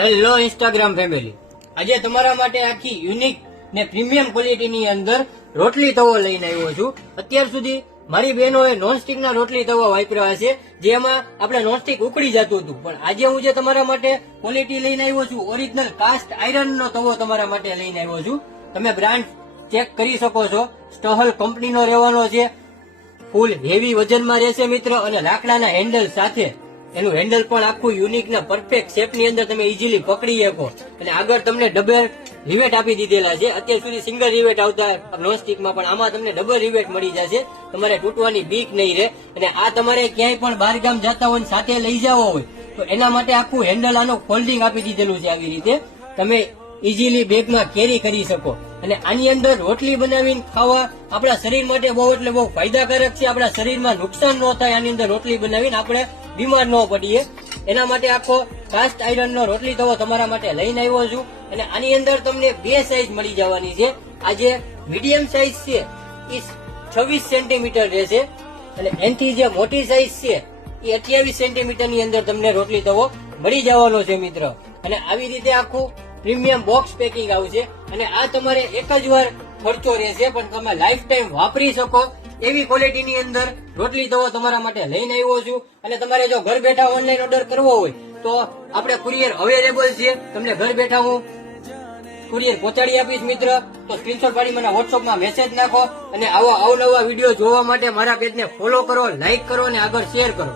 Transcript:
Hello Instagram family, આજે તમારા માટે આખી યુનિક ને પ્રીમિયમ ક્વોલિટીની અંદર રોટલી તવો લઈને આવ્યો છું. અત્યાર સુધી મારી બહેનોએ નોનસ્ટિક ના રોટલી તવા વાપર્યા છે, જેમાં આપણે નોનસ્ટિક ઉકળી જતું હતું. પણ આજે હું જે તમારા માટે ક્વોલિટી લઈને આવ્યો છું, ઓરિજિનલ કાસ્ટ આયરન નો તવો તમારા માટે લઈને આવ્યો છું. તમે બ્રાન્ડ ચેક કરી શકો છો. સ્ટહલ કંપનીનો રહેવાનો છે. ફૂલ હેવી વજનમાં રહેશે મિત્ર, અને લાકડાના હેન્ડલ સાથે. એનું હેન્ડલ પણ આખું યુનિક ને પરફેક્ટ શેપ ની અંદર તમે ઇઝીલી પકડી શકો. અને આગળ તમને ડબલ રિવેટ આપી દીધેલા છે. અત્યાર સુધી સિંગલ રિવેટ આવતા નોનસ્ટિક માં, પણ આમાં તમને ડબલ રિવેટ મળી જશે. તમારે તૂટવાની બીક નહીં રહે. અને આ તમારે ક્યાંય પણ બહાર ગામ જતા હોય સાથે લઈ જવો હોય તો એના માટે આખું હેન્ડલ આનું ફોલ્ડિંગ આપી દીધેલું છે. આવી રીતે તમે ઇઝીલી બેગમાં કેરી કરી શકો. અને આની અંદર રોટલી બનાવીને ખાવા આપણા શરીર માટે બહુ એટલે બહુ ફાયદાકારક છે. આપણા શરીરમાં નુકસાન ન થાય આની અંદર રોટલી બનાવીને આપણે બીમાર ન પડીએ. એના માટે આખો કાસ્ટ આયરન નો રોટલી તવો તમારા માટે લઈને આવ્યો છું. અને આની અંદર તમને બે સાઈઝ મળી જવાની છે. આ જે મીડિયમ સાઈઝ છે એ 26 સેન્ટીમીટર રહેશે, અને એનાથી જે મોટી સાઈઝ છે એ 28 સેન્ટીમીટર ની અંદર તમને રોટલી તવો મળી જવાનો છે મિત્ર. અને આવી રીતે આખું પ્રીમિયમ બોક્સ પેકિંગ આવશે. અને આ તમારે એક જ વાર ખર્ચો રહેશે, પણ તમે લાઈફ ટાઈમ વાપરી શકો એવી ક્વોલિટીની અંદર રોટલી તવો તમારા માટે લઈને આવ્યો છું. અને તમારે જો ઘર બેઠા ઓનલાઈન ઓર્ડર કરવો હોય તો આપણે કુરિયર અવેલેબલ છે. તમને ઘર બેઠા હું કુરિયર પહોંચાડી આપીશ મિત્ર. તો સ્ક્રીનશોટ પાડી મને વોટ્સઅપમાં મેસેજ નાખો. અને આવા અવનવા વિડીયો જોવા માટે મારા પેજને ફોલો કરો, લાઈક કરો અને આગળ શેર કરો.